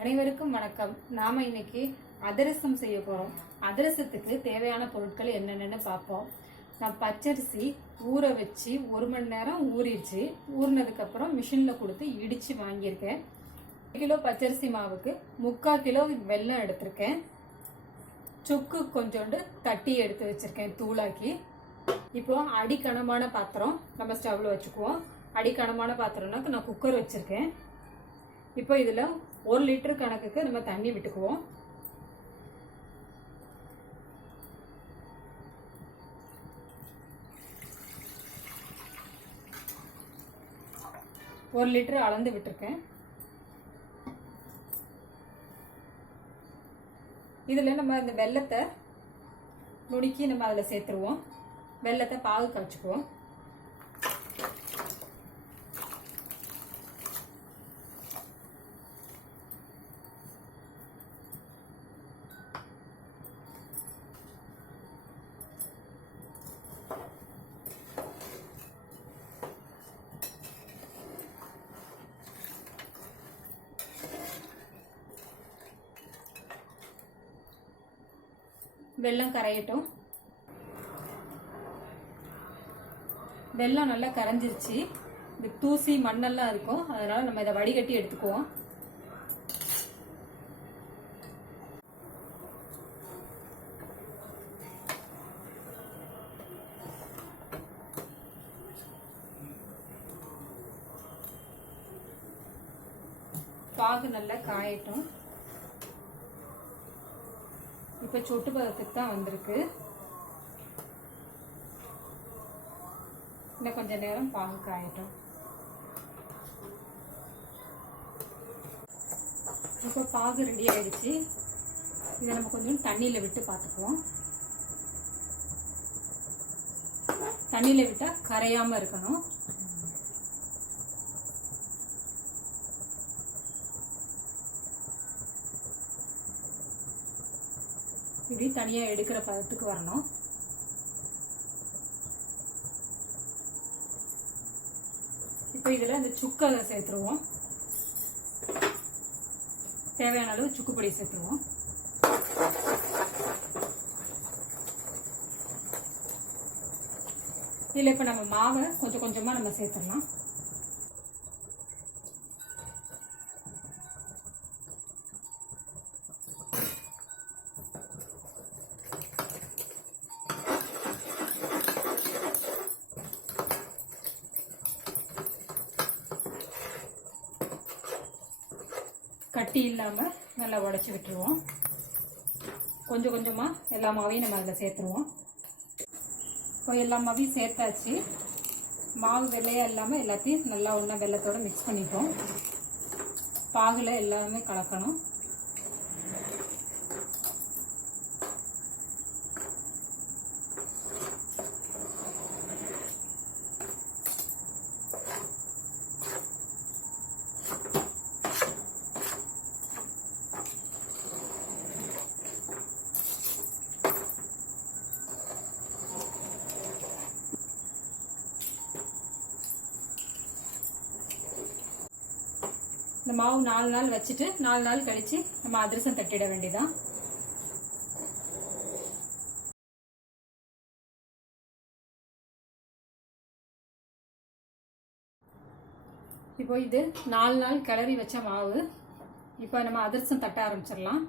அனைவருக்கும் வணக்கம். நாம இன்னைக்கு அதிரசம் செய்ய போறோம். அதிரசத்துக்கு தேவையான பொருட்கள் என்னென்னு பார்ப்போம். நான் பச்சரிசி ஊற வச்சு ஒரு மணி நேரம் ஊறிடுச்சு. ஊறினதுக்கப்புறம் மிஷினில் கொடுத்து இடித்து வாங்கியிருக்கேன். கிலோ பச்சரிசி மாவுக்கு முக்கால் கிலோ வெல்லம் எடுத்திருக்கேன். சுக்கு கொஞ்சோண்டு தட்டி எடுத்து வச்சுருக்கேன் தூளாக்கி. இப்போ அடிக்கனமான பாத்திரம் நம்ம ஸ்டவ்வில் வச்சுக்குவோம். அடிக்கனமான பாத்திரம்னாக்கு நான் குக்கர் வச்சுருக்கேன். இப்போ இதில் ஒரு லிட்டர் கணக்குக்கு நம்ம தண்ணி விட்டுக்குவோம். ஒரு லிட்டர் அளந்து விட்டுருக்கேன். இதில் நம்ம இந்த வெள்ளத்தை நுணுக்கி நம்ம அதில் சேர்த்துருவோம். வெள்ளத்தை பாகு காய்ச்சிக்குவோம். வெல்லம் கரையட்டும். வெல்லம் நல்லா கரைஞ்சிருச்சு. இந்த தூசி மண்ணெல்லாம் இருக்கும். அதனால் நம்ம இதை வடிகட்டி எடுத்துக்குவோம். பாகு நல்லா காயட்டும். இப்போ சொட்டு பதத்துக்கு தான் வந்திருக்கு. இன்னும் கொஞ்ச நேரம் பாகு காயட்டும். இப்போ பாகு ரெடி ஆயிடுச்சு. இதை நம்ம கொஞ்சம் தண்ணியில் விட்டு பார்த்துக்குவோம். தண்ணியில் விட்டால் கரையாமல் இருக்கணும். இப்படி தனியாக எடுக்கிற பதத்துக்கு வரணும். இப்போ இதில் இந்த சுக்கு அதை சேர்த்துருவோம். தேவையான அளவு சுக்கு பொடி சேர்த்துருவோம். இதில் இப்போ நம்ம மாவை கொஞ்சம் கொஞ்சமாக நம்ம சேர்த்துடலாம். கட்டி இல்லாமல் நல்லா உடச்சி விட்டுருவோம். கொஞ்சம் கொஞ்சமாக எல்லா மாவையும் நம்ம அதில் சேர்த்துருவோம். இப்போ எல்லா மாவையும் சேர்த்தாச்சு. மாவு வெள்ளையாக இல்லாமல் எல்லாத்தையும் நல்லா ஒன்றா வெள்ளத்தோடு மிக்ஸ் பண்ணிப்போம் பாகில் எல்லாமே கலக்கணும். இந்த மாவு நாலு நாள் வச்சுட்டு நாலு நாள் கழிச்சு நம்ம அதிரசம் தட்டிட வேண்டியதான் இப்போ இது நாலு நாள் கிளறி வச்ச மாவு. இப்போ நம்ம அதிரசம் தட்ட ஆரம்பிச்சிடலாம்.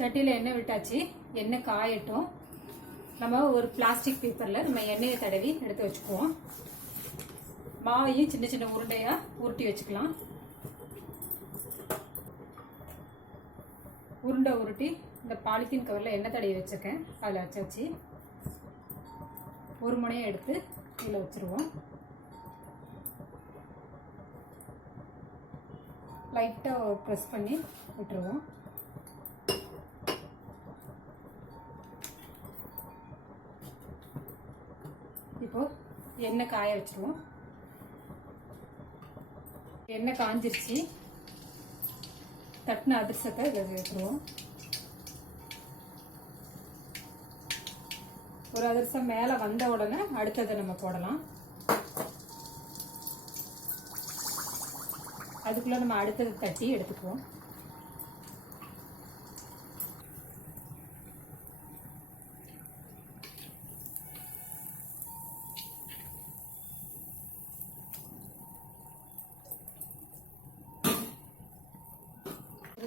சட்டியில் எண்ணெய் விட்டாச்சு. எண்ணெய் காயட்டும். நம்ம ஒரு பிளாஸ்டிக் பேப்பரில் நம்ம எண்ணெயை தடவி எடுத்து வச்சுக்குவோம். மாவையும் சின்ன சின்ன உருண்டையாக உருட்டி வச்சுக்கலாம். உருண்டை உருட்டி இந்த பாலித்தீன் கவரில் எண்ணெய் தடவி வச்சுருக்கேன். அதில் வச்சாச்சு. ஒரு முனையை எடுத்து இதில் வச்சுருவோம். லைட்டாக ப்ரெஸ் பண்ணி விட்டுருவோம். இப்போது எண்ணெய் காய வச்சுருவோம். எண்ணெய் காஞ்சிருச்சு. தட்டின அதிர்சத்தை இதில் சேர்த்துருவோம் ஒரு அதிர்சம் மேலே வந்த உடனே அடுத்ததை நம்ம போடலாம். அதுக்குள்ளே நம்ம அடுத்தது தட்டி எடுத்துக்குவோம்.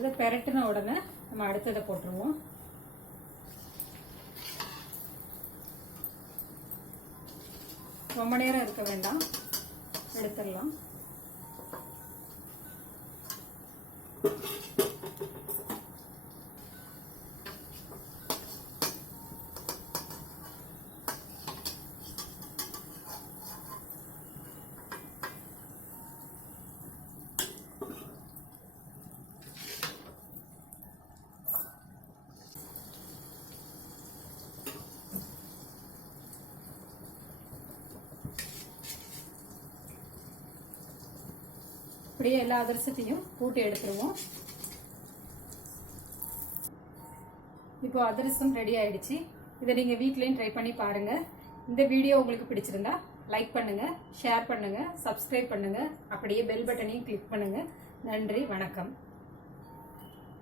இதை பெரட்டின உடனே நம்ம அடுத்ததை போட்டுருவோம். ரொம்ப நேரம் இருக்க வேண்டாம். எடுத்துடலாம். அப்படியே எல்லா அதிரசத்தையும் போட்டு எடுத்துருவோம். இப்போ அதிரசம் ரெடி ஆயிடுச்சு. இதை நீங்கள் வீட்லேயும் ட்ரை பண்ணி பாருங்கள் இந்த வீடியோ உங்களுக்கு பிடிச்சிருந்தா லைக் பண்ணுங்கள் ஷேர் பண்ணுங்கள் சப்ஸ்கிரைப் பண்ணுங்கள் அப்படியே பெல் பட்டனையும் கிளிக் பண்ணுங்கள் நன்றி வணக்கம்.